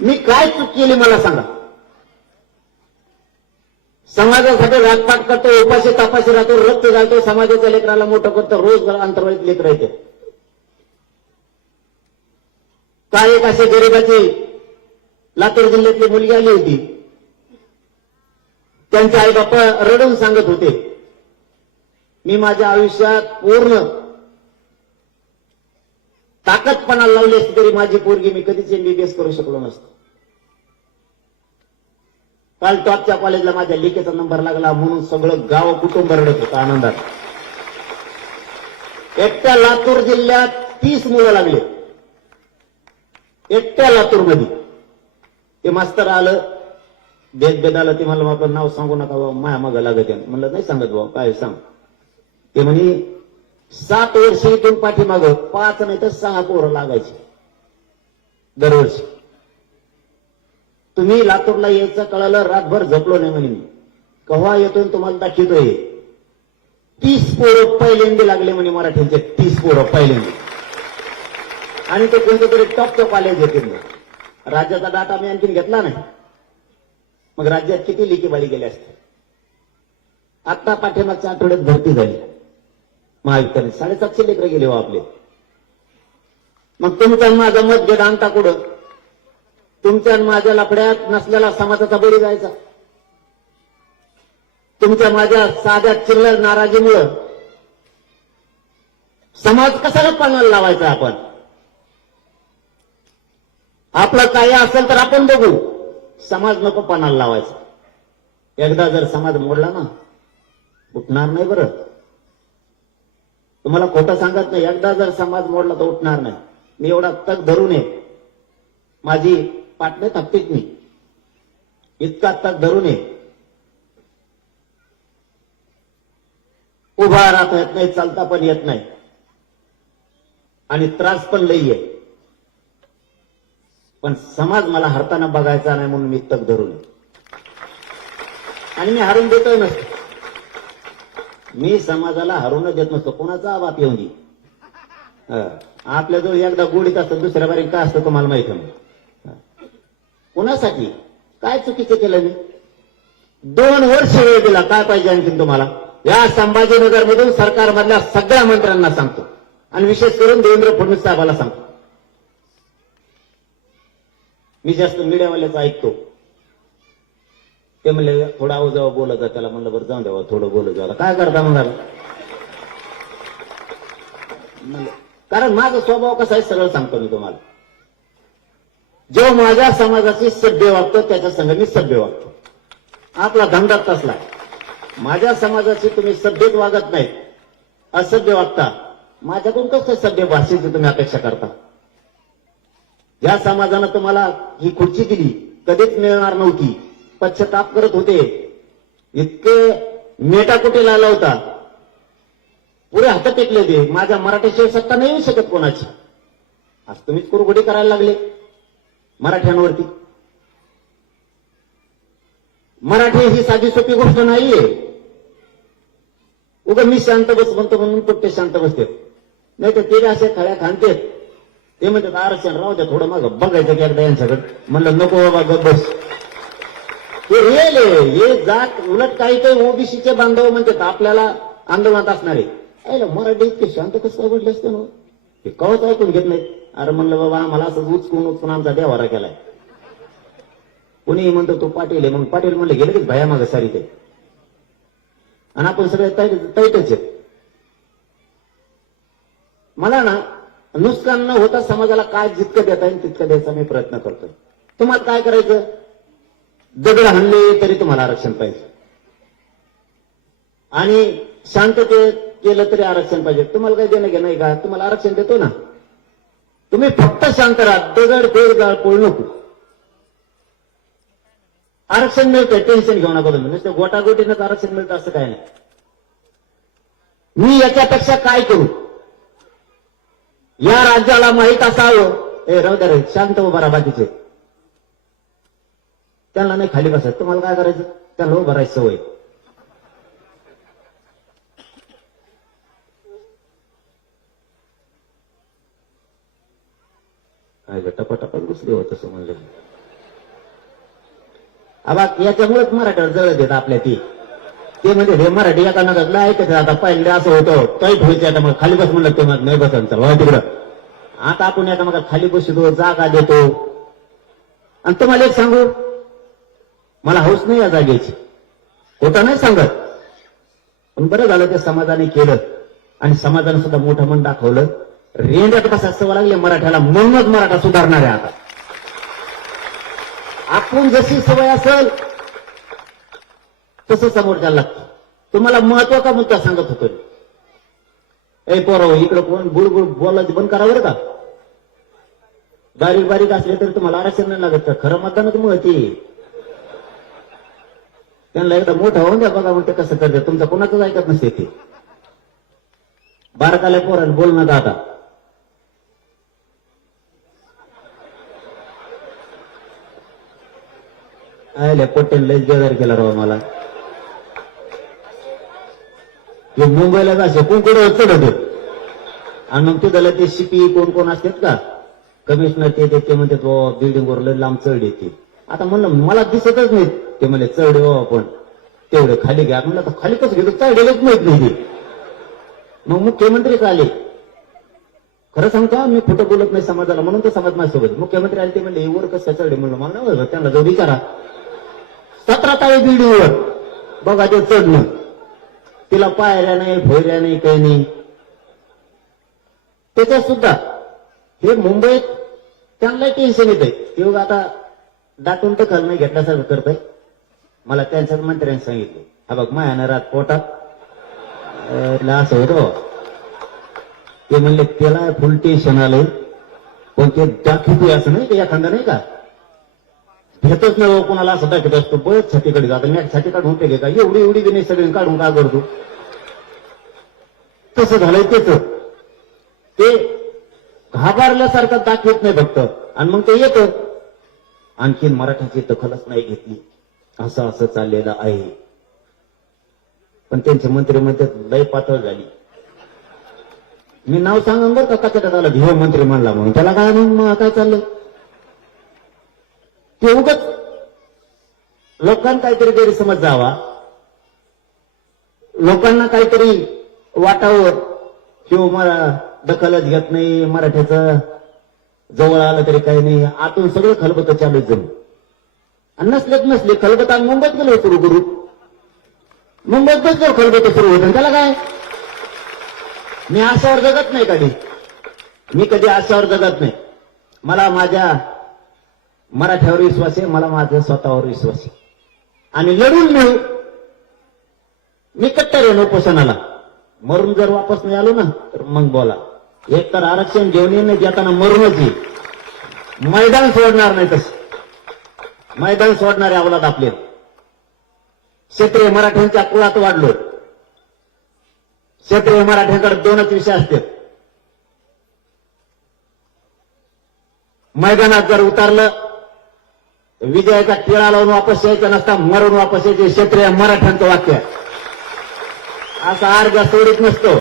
मी काय चूक केली मला सांगा. समाजासाठी रागपाट करतो उपाशी तापाशी राहतो रक्त घालतो समाजाच्या लेकराला मोठं करतो रोज अंतर्वाळीत लेकर येते. काय एक असे गरीबाची लातूर जिल्ह्यातली मुलगी आली होती. त्यांचे आई बाप्पा रडून सांगत होते मी माझ्या आयुष्यात पूर्ण ताकदपणा लावली असती तरी माझी पोरगी मी कधीच एमबीबीएस करू शकलो नसतो. काल टॉपच्या कॉलेजला माझ्या लेखेचा नंबर लागला म्हणून सगळं गाव कुटुंब रडत होतं आनंदात. एकट्या लातूर जिल्ह्यात तीस मुलं लागले. एकट्या लातूरमध्ये ते मास्तर आलं भेद भेद आलं ते मला आपलं नाव सांगू नका बाबा माया मग लागत म्हणलं नाही सांगत भाऊ काय सांग. ते म्हणे सात वर्ष इथून पाठीमाग पाच नाही तर सहा पोरं लागायची. दरवर्षी. तुम्ही लातूरला यायचं कळालं रातभर झोपलो नाही म्हणे मी. केव्हा येतो तुम्हाला दाखवतोय. तीस पोरं पहिल्यांदी लागले म्हणे मराठीचे तीस पोरं पहिल्यांदी. आणि ते कोणतं तरी टॉपचं कॉलेज येतील राज्याचा डाटा मी आणखीन घेतला नाही. मग राज्यात किती लिखीबाळी गेल्या असते आता पाठीमागच्या आठवड्यात भरती झाली. महाविद्यालय. साडेसातशे लेकर गेले हो आपले. मग तुमचा माझं मत आणता कुठं? तुमच्या माझ्या लफड्यात नसलेला समाजाचा बळी जायचा. तुमच्या माझ्या साध्या चिल्लर नाराजीमुळं समाज कशाला पाण्याला लावायचा आपण? आपलं काही असेल तर आपण बघू. समाज नको पानाला लावायचा. एकदा जर समाज मोडला ना उठणार नाही बरं. तुम्हाला खोटं सांगत नाही. एकदा जर समाज मोडला तर उठणार नाही. मी एवढा तक धरून आहे. माझी पाटणे थपतीच मी. इतका तक धरून आहे. उभा राहता येत नाही चालता पण येत नाही. आणि त्रास पण लई आहे. पण समाज मला हरताना बघायचा नाही म्हणून मी तक धरून आणि मी हरून देतोय नसतो. मी समाजाला हरवणं देत नसतो. कोणाचा बाप येऊन दे. आपल्याजवळ एकदा गोडीत असतं दुसऱ्या बारी काय असतं तुम्हाला माहिती नाही कोणासाठी? काय चुकीचं केलं मी? दोन वर्ष वेळ दिला काय पाहिजे आणखीन तुम्हाला? या संभाजीनगर मधून सरकारमधल्या सगळ्या मंत्र्यांना सांगतो. आणि विशेष करून देवेंद्र फडणवीस साहेबाला सांगतो. मी जास्त मीडियावाल्याचं ऐकतो. ते म्हणले थोडा आवाज जेव्हा बोलत त्याला म्हणलं बरं जाऊन द्यावा थोडं बोलत जावं काय करता म्हणाल? कारण माझा स्वभाव कसा आहे सगळं सांगतो मी तुम्हाला. जो माझ्या समाजाची सभ्य वागतो त्याच्या संघ मी सभ्य वागतो. आपला धंदा तसला माझ्या समाजाची तुम्ही सभ्यत वागत नाही. असभ्य वागता. माझ्याकडून कसं सभ्य भाषेची तुम्ही अपेक्षा करता? या समाजानं तुम्हाला ही खुर्ची दिली. कधीच मिळणार नव्हती. पश्चाताप करत होते. इतके मेटाकुटे लागला होता? पुरे हातात टेकले होते माझ्या मराठीशिवाय सत्ता नाही येऊ शकत कोणाची. आज तुम्हीच कुरघोडी करायला लागले. मराठ्यांवरती. मराठी ही साधी सोपी गोष्ट नाहीये. उगा मी शांत बस म्हणतो म्हणून कुठे शांत बसते. नाही तर ते असे खळ्या खांतेत ते म्हणतात आरक्षण राहू द्या थोडं मागं बघायचं की एकदा यांच्याकडे. म्हणलं नको बाबा बस. हे रिअल आहे हे जात उलट काही काही ओबीसीचे बांधव म्हणतात आपल्याला आंदोलनात असणारे अरे मराठी इतके शांत कसं काय असते ना? हे कवच ऐकून घेत नाही अरे म्हणलं बाबा आम्हाला असं उचकून उचकून आमचा देवारा केलाय. कुणी म्हणतो तो पाटील आहे मग पाटील म्हणलं गेलं की भया मागं सारी ते. आणि आपण सगळे तैटच आहेत. मला ना नुकसान न होता समाजाला काय जितकं देता येईल तितकं द्यायचा मी प्रयत्न करतोय. तुम्हाला काय करायचं? दगड हाणले तरी तुम्हाला आरक्षण पाहिजे. आणि शांततेत केलं तरी आरक्षण पाहिजे. तुम्हाला काही देणं घेणं का? तुम्हाला आरक्षण देतो ना. तुम्ही फक्त शांत राहा. दगड पेड गाळ पोळ नको. आरक्षण मिळतंय टेन्शन घेऊ नका तुम्ही. नुसतं गोटागोटीनंच आरक्षण मिळतं असं काय नाही. मी याच्यापेक्षा काय करू? या राज्याला माहीत असावं. हे राहू द्या शांत उभा राहा बाकीचे. त्यांना नाही खाली बसायचं. तुम्हाला काय करायचं? त्यांना हो राहायची सवय. काय टपाटपा घुसले होत असं म्हणलं आबा याच्यामुळेच मराठ्यावर जळत देत आपल्या ती. ते म्हणजे हे मराठी एका नगरला ऐकत आता पहिले असं होतं. काही व्हायचं आता मग खाली बस म्हणलं ते मग नाही बसायचं चल तिकडं. आता आपण एका मग खाली बसतो जागा देतो. आणि तुम्हाला एक सांगू? मला हौस नाही या जागेची. होता नाही सांगत. पण बरं झालं ते समाजाने केलं. आणि समाजाने सुद्धा मोठं मन दाखवलं. रेंड्यात कसं सवय लागले मराठ्याला. म्हणूनच मराठा सुधारणार आहे आता. आपण जशी सवय असेल तसं समोर जायला लागतं. तुम्हाला महत्त्वाचा मुद्दा सांगत होतो ए पोराव इकडं कोण गुळगुळ बोलायचं बंद करा बरं का? बारीक बारीक असले तरी तुम्हाला आरक्षण नाही लागत खरं मतदानच तुम्ही त्यांना एकदा मोठं होऊन द्या बघा म्हणते कसं करते. तुमचं कोणाचंच ऐकत नसते ते. बारकाल्या पोरानं बोल ना दादा. आयले पटेल लय जेदार केला राव मला. ते मुंबईला जायचे कोण कुठे चढत आणि मग तुझ्याला ते शिपी कोण कोण असतात का? कमिशनर ते ते- म्हणतात बिल्डिंग वर लय लांब चढ येते. आता म्हणलं मला दिसतच नाही ते म्हणले चढ हो आपण. तेवढं खाली घ्या. म्हणलं आता खाली कसं घेतो चढलेलंच माहीत नाही मग मुख्यमंत्रीच आले? खरं सांगतो मी खोटं बोलत नाही समाजाला. म्हणून तर समाज माझ्यासोबत. मुख्यमंत्री आले ते म्हणले वर कसं चढे? म्हणलं मला नाही त्यांना जाऊ विचारा. सतरा ताळे बिल्डिंगवर बघा ते चढणं. तिला पायऱ्या नाही भोयऱ्या नाही काही नाही. त्याच्यात सुद्धा हे मुंबईत त्यांना टेन्शन येत ते आता दाटून तर खल नाही घेतल्यासारखं करतंय. मला त्यांच्याच मंत्र्यांनी सांगितलं. हा बघ मायानं रात पोटात असं होतं ते म्हणले त्याला फुल टेन्शन आलं पण ते दाखवतोय असं नाही का एखादा नाही का? घेतच नाही हो कोणाला असं दाखवत असतो. बळच छातीकडे जातो. मी छाती काढून ते का? एवढी एवढी बी नाही सगळी काढून का करतो? तसं झालंय तेच ते घाबरल्यासारखं दाखवत नाही फक्त. आणि मग ते येतं. आणखीन मराठाची दखलच नाही घेतली. असं असं चाललेलं आहे. पण त्यांचे मंत्री म्हणतात लय पातळ झाली. मी नाव सांगून बरं का कचऱ्यात आला भिव मंत्री म्हणला म्हणून. त्याला काय मग काय चाललं ते उगत लोकांना काहीतरी गैरसमज जावा. लोकांना काहीतरी वाटावं. किंवा मला दखलच घेत नाही मराठ्याचं जवळ आलं तरी काही नाही. आतून सगळं खलबत चालूच जणू नसलेत नसले खलबत आणि मुंबईत गेलो सुरू करू मुंबईतच जर खलबत सुरू होतं. त्याला काय? मी आशावर जगत नाही कधी. मी कधी आशावर जगत नाही. मला माझ्या मराठ्यावर विश्वास आहे मला माझ्या स्वतःवर विश्वास आहे. आणि लढून मिळू मी कट्टर आहे उपोषणाला मरून जर वापस नाही आलो ना तर मग बोला. एक तर आरक्षण घेऊन येणं घेताना मरूनच येईल. मैदान सोडणार नाही तसं. मैदान सोडणारे अवलाद आपले. क्षेत्रीय मराठ्यांच्या कुळात वाढलो क्षेत्रीय मराठ्यांकडे दोनच विषय असतात. मैदानात जर उतरलं विजयाचा टिळा लावून वापस यायचा नसता मरून वापस यायचे क्षेत्रीय मराठ्यांचं वाक्य असा अर्घ सोडित नसतो.